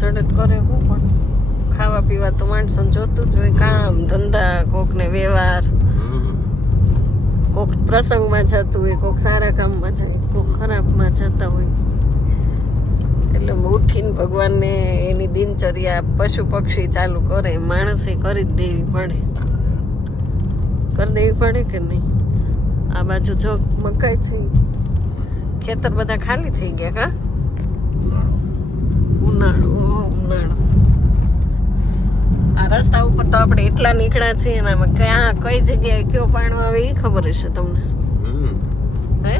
ચડે તો કરે હું પણ ખાવા પીવા તો માણસોને જોતું જ હોય, કામ ધંધા, કોકને વ્યવહાર, કોક પ્રસંગમાં જતું હોય, કોક સારા કામમાં જાય, કોક ખરાબમાં જતા હોય. એટલે ઉઠીને ભગવાનને એની દિનચર્યા પશુ પક્ષી ચાલુ કરે, માણસે કરી જ દેવી પડે. કરી દેવી પડે કે નહીં? આ બાજુ જો મકાઈ છે, ખેતર બધા ખાલી થઈ ગયા. કા ઉનાળો આ રસ્તા ઉપર તો આપણે એટલા નીકળ્યા છીએ એનામાં ક્યાં કઈ જગ્યાએ કયો પાણો આવે એ ખબર હશે તમને? હે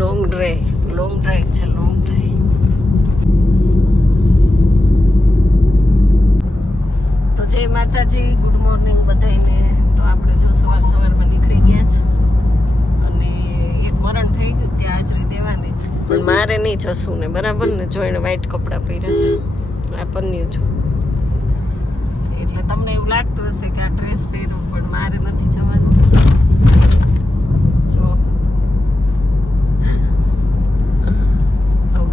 લોંગ ડ્રાઈવ છે, લોંગ ડ્રાઈવ. તો જય માતાજી, ગુડ મોર્નિંગ બધાને. તો આપણે જો સવારમાં નીકળી ગયા છે અને એક મરણ થઈ ગયું, ત્યાં હાજરી દેવાની છે. પણ મારે નહીં જશું ને, બરાબર ને? જો એને વ્હાઈટ કપડાં પહેર્યા છે, આ પન્યું છું, એટલે તમને એવું લાગતું હશે કે આ ડ્રેસ પહેરું, પણ મારે નથી જવાનું. જો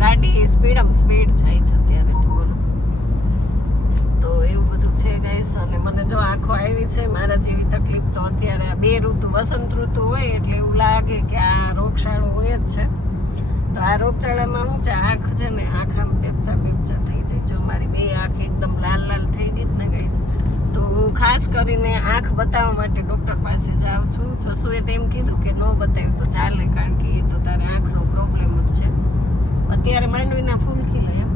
ગાડી સ્પીડ જાય છે અત્યારે, તો બોલો. તો એવું બધું છે ગાઈસ. અને મને જો આંખો આવી છે, મારા જેવી તકલીફ તો અત્યારે આ બે ઋતુ, વસંત ઋતુ હોય એટલે એવું લાગે કે આ રોગચાળો હોય જ છે. તો આ રોગચાળામાં શું છે, આંખ છે ને, આંખ બેપચા થઈ જાય. જો મારી બે આંખ એકદમ લાલ થઈ ગઈ ને ગાઈસ, તો હું ખાસ કરીને આંખ બતાવવા માટે ડૉક્ટર પાસે જાઉં છું. જસુએ તેમ કીધું કે ન બતાવ્યું તો ચાલે, કારણ કે એ તો તારે આંખનો પ્રોબ્લેમ જ છે. અત્યારે માંડવીના ફૂલ ખીલે એમ.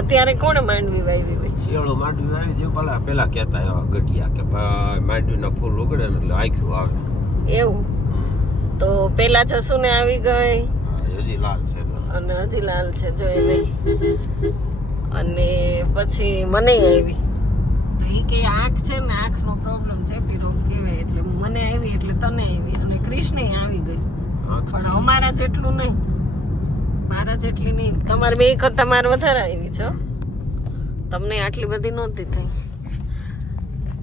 અત્યારે કોણે માંડવી વાવી હોય? શિયાળો માંડવી વાવી જે પેલા કહેતા એવા ગઢિયા કે ભાઈ માંડવીના ફૂલ ઉગડે ને એટલે આંખ્યું આવે. એવું તો પેલા જસુને આવી ગઈ, હજી લાલ છે અને હજી લાલ છે, જો એ નહીં. અને પછી મને આવી, તો એ કે આંખ છે ને, આંખનો પ્રોબ્લેમ ચેપી રોગ કહેવાય, એટલે મને આવી એટલે તને આવી, અને કૃષ્ણે આવી ગઈ. પણ અમારા જેટલું નહીં, મારા જેટલી નહીં. તમારે બે કરતા મારે વધારે આવી છે, તમને આટલી બધી નહોતી થઈ.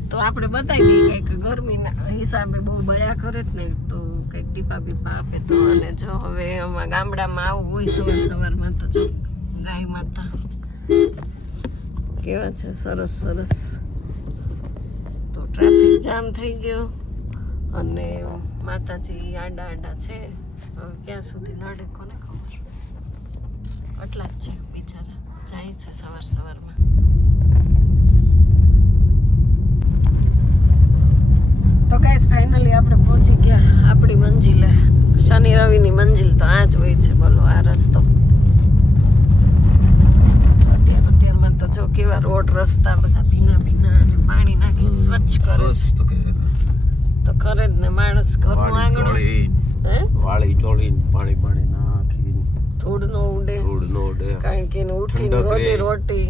તો આપણે બતાવી દઈએ કંઈક ગરમીના હિસાબે બહુ બળ્યા કરે જ નહીં, તો કંઈક ટીપા બીપા આપે તો. અને જો હવે અમારા ગામડામાં આવું હોય સવારમાં, તો જો ગાય માતા કેવા છે, સરસ. તો ટ્રાફિક જામ થઈ ગયો અને માતાજી આડા છે. હવે ક્યાં સુધી નડે કોને ખબર. આટલા જ છે બિચારા, જાય છે સવારમાં. તો ગાઈસ ફાઇનલી આપણે પહોંચી ગયા આપણી મંજિલે. શનિ રવિની મંજિલ તો આ જ હોય છે, બોલો. આ રસ્તો અત્યારમાં તો જો કેવા રોડ રસ્તા બધા ભીના અને પાણી નાખી સ્વચ્છ કરે છે. તો કરે જ ને માણસ, ઘરનું આંગણું વાળી ચોળીને પાણી નાખીને ધૂળ નો ઉડે, કારણ કે એને ઉઠીને રોજી રોટી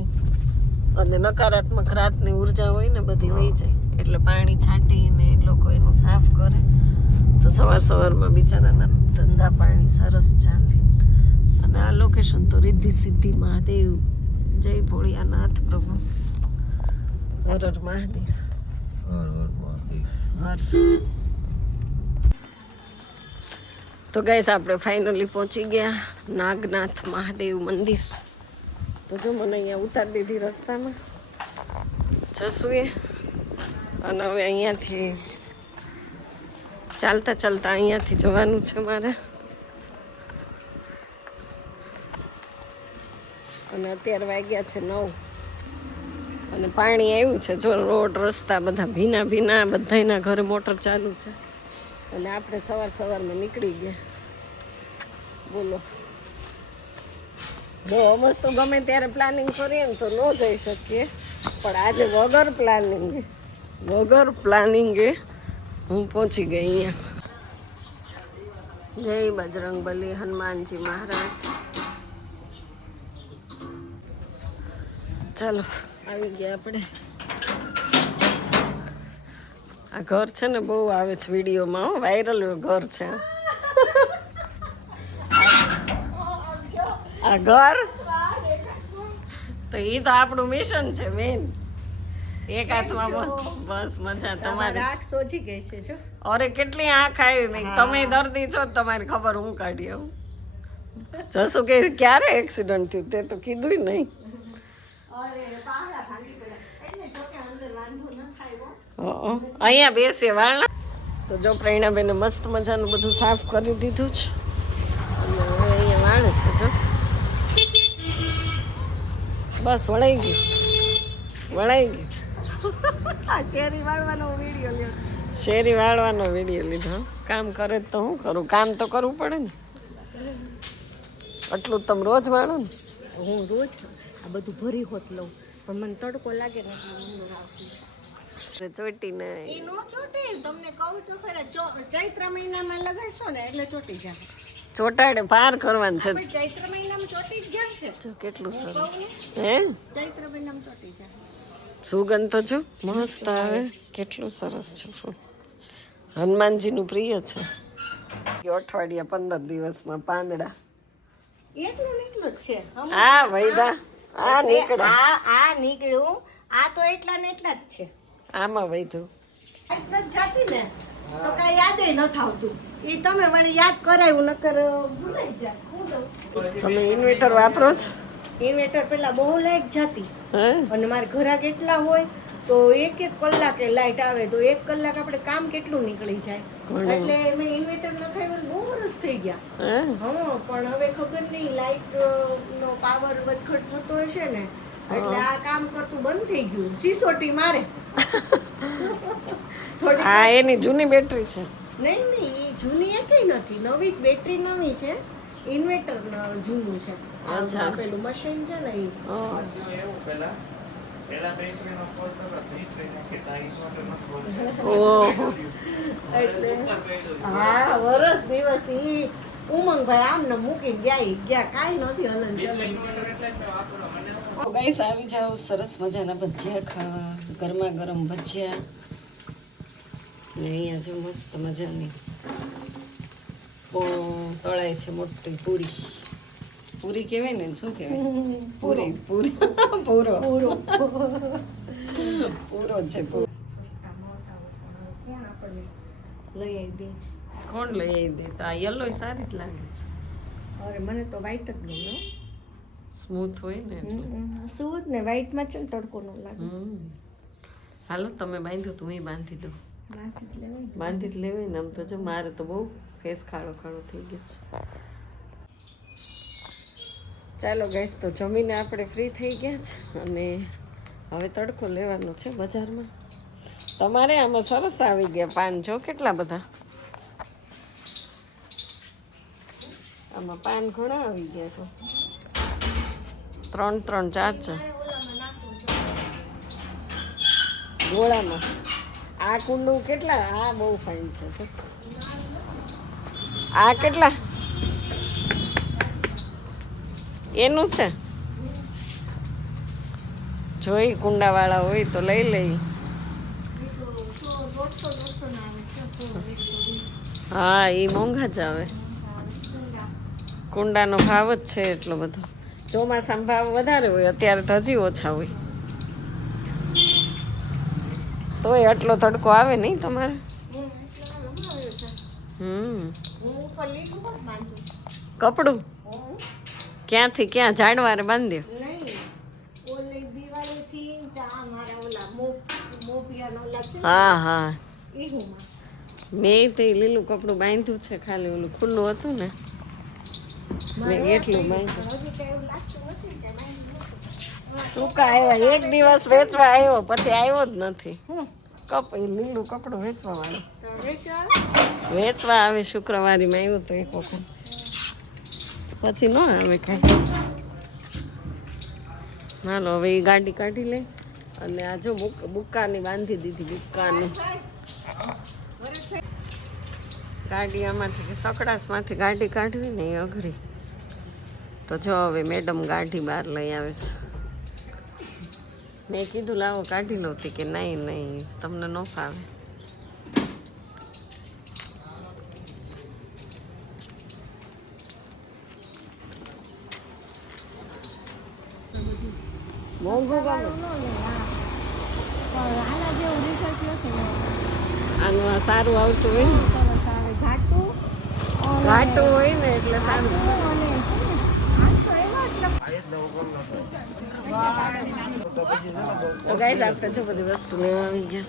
અને નકારાત્મક રાતની ઉર્જા હોય ને, બધી વહી જાય. એટલે પાણી છાંટીને લોકો એનું સાફ કરે. તો સવારમાં બિચારાના ધંધા પાણી સરસ ચાલે. અને આ લોકેશન તો રિદ્ધિ સિદ્ધિ મહાદેવ, જય ભોળિયાનાથ પ્રભુ, હર હર મહાદેવ, હર. તો ગાઈસ આપણે ફાઇનલી પહોંચી ગયા નાગનાથ મહાદેવ મંદિર. તો જો મને અહીંયા ઉતારી દીધી રસ્તામાં જસુએ, અને હવે અહીંયાથી ચાલતા અહીંયાથી જવાનું છે મારે. અને અત્યારે વાગ્યા છે 9 અને પાણી આવ્યું છે. જો રોડ રસ્તા બધા ભીના, બધાના ઘરે મોટર ચાલુ છે. અને આપણે સવારમાં નીકળી ગયા, બોલો. જો અમસ તો ગમે ત્યારે પ્લાનિંગ કરીએ ને તો ન જઈ શકીએ, પણ આજે વગર પ્લાનિંગે હું પહોંચી ગઈ અહીંયા. જય બજરંગબલી, હનુમાનજી મહારાજ. ચાલો આવી ગયા આપણે. આ ઘર છે ને બહુ આવે છે વિડીયોમાં, વાયરલ ઘર છે આ ઘર. તો એ તો આપણું મિશન છે મેન. એક હાથમાં બસ મજા. તમારી આંખ સોજી ગઈ છે જો. અરે કેટલી આંખ આવી. મેં તમે દર્દી છો, તમારી ખબર હું કાઢી આવું. જસુ કે ક્યારે એક્સિડન્ટ થયું તે તો કીધું નહીં. અહીંયા બેસીએ વાળા. તો જો પ્રેરણાબેને મસ્ત મજાનું બધું સાફ કરી દીધું છે અને હવે અહીંયા વાળે છે. જો બસ વળાઈ ગયું. શેરી વાળવાનો વિડીયો લીધો. કામ કરે તો હું કરું, કામ તો કરવું પડે ને. આટલું તમે રોજ વાળો ને? હું રોજ આ બધું ભરી હોત લઉં પણ મને તડકો લાગે ને ચોટી ને એ નો ચોટે. તમને કહું તો ખરા, ચૈત્ર મહિનામાં લગાડશો ને એટલે ચોટી જાય. ચોટાડે પાર કરવાનું છે. પણ ચૈત્ર મહિનામાં ચોટી જ જશે. જો કેટલું સરસ. કહું હે ચૈત્ર મહિનામાં ચોટી જાય. સુગંધ તો જો મસ્ત આવે. કેટલું સરસ છે ફૂલ. હનુમાનજીનું પ્રિય છે. અઠવાડિયા 15 દિવસમાં પાંદડા એટલું જ છે. આ વૈદા આ નીકળે. આ નીકળ્યું. આ તો એટલા ને એટલા જ છે. આમાં વૈધું જાતી ને તો કઈ યાદ ન થાવતું. એ તમે વળી યાદ કરાયું નકર ભૂલાઈ જાય. હું દઉં તમે ઇન્વર્ટર વાપરો છો? ઇન્વેટર પેલા બહુ લાઈટ જતી હે અને મારે ઘરાક એટલા હોય તો એક કલાકે લાઈટ આવે તો 1 કલાક આપણે કામ કેટલું નીકળી જાય. એટલે મેં ઇન્વેટર નખાવ્યું બહુ વર્ષ થઈ ગયા. હે હા પણ હવે ખબર નહીં લાઈટ નો પાવર વધઘટ થતો હશે ને એટલે આ કામ કરતું બંધ થઈ ગયું. સિસોટી મારે આ એની જૂની બેટરી છે. નહીં એ જૂની એકેય નથી, નવી જ બેટરી નવી છે. ઇન્વેટર જૂનું છે. અચ્છા. પેલું મશીન છે ને ઈ. ઓહો એટલે હા વરસ દિવસ ઈ ઉમંગભાઈ આમને મૂકીને ગયા કાંઈ નથી હલન ચલન. ગાઈસ આવી જાઓ સરસ મજાના ભજીયા ખાવા. ગરમા ગરમ ભજીયા ને અહીંયા જો મસ્ત મજાની તળાય છે મોટી પૂરી. પૂરી કહેવાય ને શું કહેવાય? પૂરી પૂરી પૂરો પૂરો છે. કોણ આપણને લઈ આવી દે? કોણ લઈ આવી દે? તો આ યલો સારી જ લાગે છે. અરે મને તો વ્હાઈટ જ ગમે. સ્મૂથ હોય ને એટલે. શું ને વ્હાઈટમાં છે ને તડકો ન લાગે. હાલો તમે બાંધ્યું તો હું બાંધી દઉં. બાંધી જ લેવાય ને. આમ તો જો મારે તો બહુ ફેસ ખાડો ખાડો થઈ ગયો છે. ચાલો ગાઈસ તો જમીને આપણે ફ્રી થઈ ગયા છે અને હવે તડકો લેવાનો છે બજારમાં. તમારે આમાં સરસ આવી ગયા પાન. જો કેટલા બધા આમાં પાન ઘણા આવી ગયા તો 3 3 4 4 ગોળામાં. આ કુંડું કેટલા? આ બહુ ફાઇન છે. આ કેટલા એનું છે? જોઈ કુંડાવાળા હોય તો લઈ લઈ. હા એ મોંઘા જ આવે. કુંડાનો ભાવ જ છે એટલો બધો. ચોમાસામાં ભાવ વધારે હોય, અત્યારે તો હજી ઓછા હોય. તોય આટલો તડકો આવે નહીં તમારે? કપડું ક્યાંથી ક્યાં ઝાડવારે બાંધ્યો? હા હા મેં તે લીલું કપડું બાંધ્યું છે. ખાલી ઓલું ખુલ્લું હતું ને મેં એટલું બાંધ્યું. ટૂંકા આવ્યા. એક દિવસ વેચવા આવ્યો પછી આવ્યો જ નથી. લીલું કપડું વેચવા વાળું વેચવા આવે. શુક્રવારીમાં આવ્યું તો એક વખત પછી ન આવે કાંઈ. હાલો હવે એ ગાડી કાઢી લે અને આ જો બુક્કાની બાંધી દીધી. બુક્કાની ગાડી આમાંથી સકડાસમાંથી ગાડી કાઢવી ને એ અઘરી. તો જો હવે મેડમ ગાડી બહાર લઈ આવે છે. મેં કીધું લાવો કાઢી લો કે નહીં નહીં તમને ન ફાવે. મોંઘું આનું આ સારું આવતું હોય ને. ઘાટું હોય ને એટલે સારું. તો ગાઈસ આપણે જો બધી વસ્તુ લેવા આવી ગયા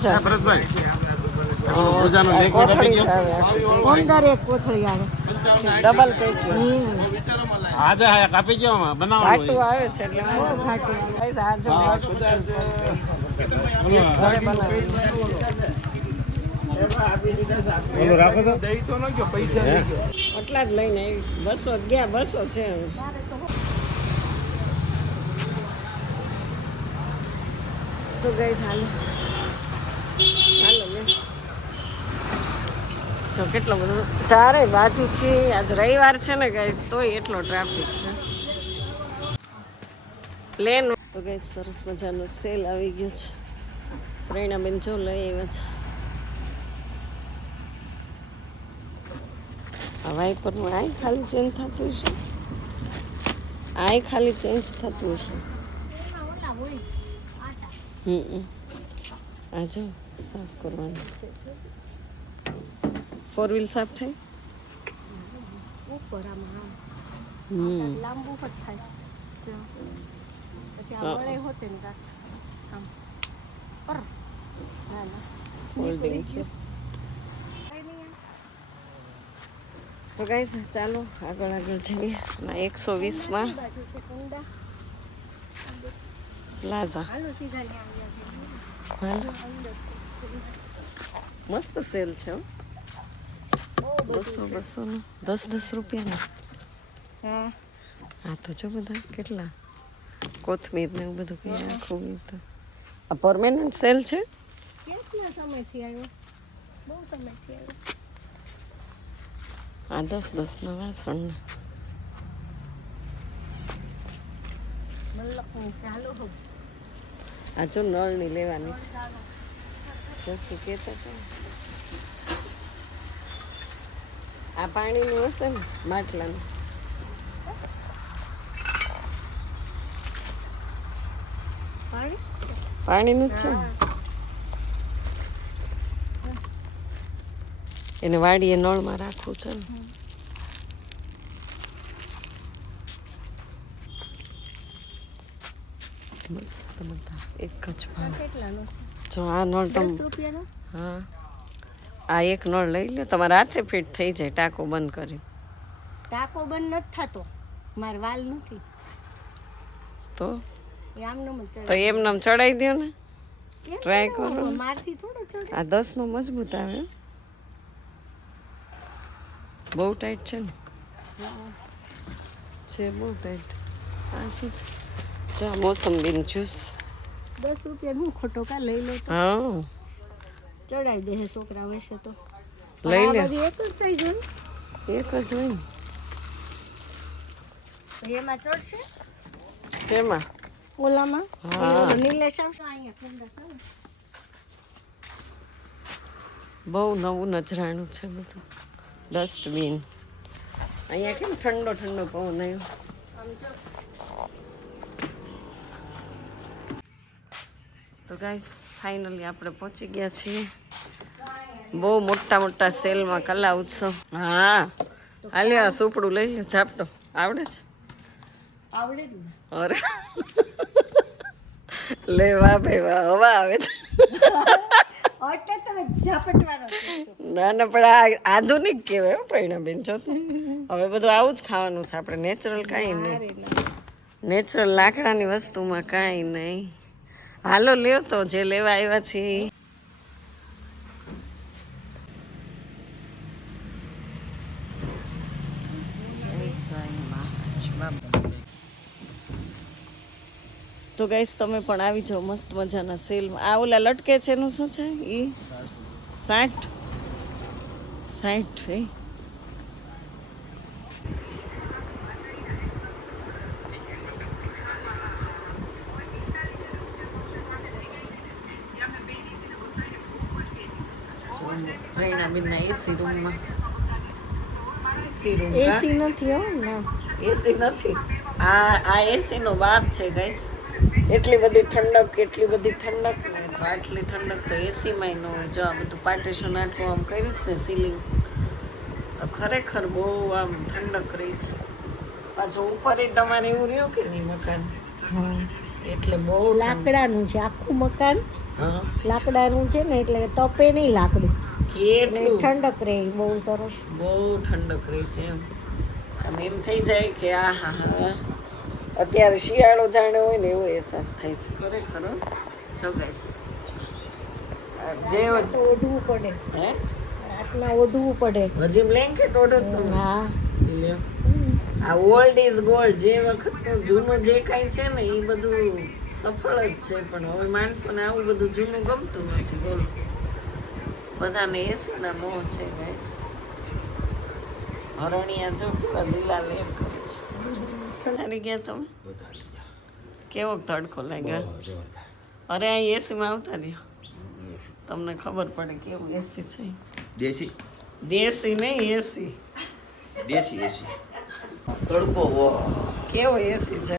છે ભરતભાઈ કોથળી જ આવે આખી. અંદર એક કોથળી આવે ડબલ પેકિંગ આજે હા કાપી ગયો ઘાટું આવે છે એટલે ગાઈસ આ જો ઘરે બનાવેલું. એટલા જ લઈને આવી 200 ગયા 200 છે હવે. તો ગાઈસ હાલો લે તો કેટલો બધો ચારે બાજુથી આજ રવિવાર છે ને ગાઈસ તોય એટલો ટ્રાફિક છે પ્લેન. તો ગાઈસ સરસ મજાનો સેલ આવી ગયો છે. પ્રેરણાબેન જો લઈ આવ્યા છે આ વાઇપરનું આય ખાલી ચેન્જ થતું હશે આય ખાલી ચેન્જ થતું હશે. આ જો સાફ કરવાનું 4 વ્હીલ સાફ થાય ઉપર આમાં લાંબુ જ થાય પછી આ વળે હોતે ને આમ પર ના ના હોલ્ડિંગ છે. તો ગાઈસ ચાલો આગળ જઈએ ના 120 બાજુ છે કુંડા પ્લાઝા. હાલો સીધા ત્યાં હાલો મસ્ત સેલ છે હો. 200 નું 10 રૂપિયાનું. હા હા તો જો બધા કેટલા કોથમીર ને એવું બધું કઈ આખું તો આ પરમેનન્ટ સેલ છે. કેટલા સમયથી આવ્યો બહુ સમયથી આવ્યો આ 10 ના વાસણ મલ્લકનું ચાલો હો આ જો નળની લેવાની છે જસું કહેતા હતા. આ પાણીનું હશે ને માટલાનું. પાણી પાણીનું જ છે ને. એને વાડીએ નળમાં રાખવું છે ને. મસ્ત બધા એક જ ભાવ. કેટલાનો જો આ નળ છે 10 તમે રૂપિયાનો હા આ એક નળ લઈ લે તમારા હાથે ફિટ થઈ જાય ટાંકો બંધ કરી ટાંકો બંધ નથી થતો મારે વાલ નથી તો એ આમનું જ તો એમનેમ ચડાવી દો ને કેમ ટ્રાય ચડાવવો? કરો. મારથી થોડો ચડે આ 10 નો મજબૂત આવે બહુ ટાઈટ છે ને છે બહુ ટાઈટ. આ શું છે જો મોસંબીનું જ્યુસ 10 રૂપિયા હું ખોટો કા લઈ લો તો હા ચડાવી દે હે છોકરા વિશે તો લઈ લે આ બધી એક જ સાઈઝ હોય એક જ હોય ને તો એમાં ચડશે શેમાં ઓલામાં હા. ઓલો નીલેશ આવશે અહીંયા ઠંડા છે ને. બહુ નવું નજરાણું છે બધું ડસ્ટબિન. અહીંયા કેમ ઠંડો ઠંડો પવન આવ્યો. આમ જો તો ગાઈસ ફાઇનલી આપણે પહોંચી ગયા છીએ બહુ મોટા મોટા સેલમાં કલા ઉત્સવ. હા હાલ્યો આ સુપડું લઈ લો ઝાપટો આવડે છે આવડે જ ને અરે લે વાહ ભાઈ વાહ હવા આવે છે. એટલે તમે ઝાપટવાનો છો. ના ના પણ આ આધુનિક કહેવાય હો પ્રેરણાબેન જો તો. હવે બધું આવું જ ખાવાનું છે આપણે નેચરલ કાંઈ નહીં. નેચરલ લાકડાની વસ્તુમાં કાંઈ નહીં. હાલો લ્યો તો જે લેવા આવ્યા છીએ. તો ગાઈસ તમે પણ આવી જાઓ મસ્ત મજાના સેલમાં. આ ઓલા લટકે છે એનું શું છે એ 60 એ પ્રેરણાબેનના એસી રૂમમાં એસી નથી હો ના એસી નથી આ એસી નો બાપ છે ગાઈસ. એટલી બધી ઠંડક ને તો આટલી ઠંડક તો એસી માં ન હોય. જો આ બધું પાર્ટીશન આટલું આમ કર્યું જ ને સીલિંગ તો ખરેખર બહુ આમ ઠંડક રહી છે. પાછું ઉપર તમારે એવું રહ્યું કે નહીં મકાન, એટલે બહુ ઠંડ. લાકડાનું છે આખું મકાન, હા લાકડાનું છે ને એટલે તપે નહીં લાકડું, એટલે કેટલું ઠંડક રહે બહુ સરસ. બહુ ઠંડક રહી છે એમ. આમ એમ થઈ જાય કે આ હા હા અત્યારે શિયાળો જાણે હોય ને એવો અહેસાસ થાય છે ખરેખર હો. જો ગાઈસ જે તો ઓઢવું પડે, હે રાતના ઓઢવું પડે. હજી બ્લેન્કેટ ઓઢો તું હા લ્યો. આ ઓલ્ડ ઇઝ ગોલ્ડ, જે વખતનું જૂનું જે કાંઈ છે ને એ બધું સફળ જ છે, પણ હવે માણસોને આવું બધું જૂનું ગમતું નથી. બોલો, બધાને એસીના મોહ છે ગાઈસ. હરણિયા જો કેવા લીલા લેર કરે છે. ખલારી ગયા તમે? કેવો તડકો લાગ્યો. અરે આ એસીમાં આવતા રહ્યો, તમને ખબર પડે કેવું એસી છે. દેશી દેશી નહીં એસી, દેશી એસી તડકો વાહ કેવો એસી છે.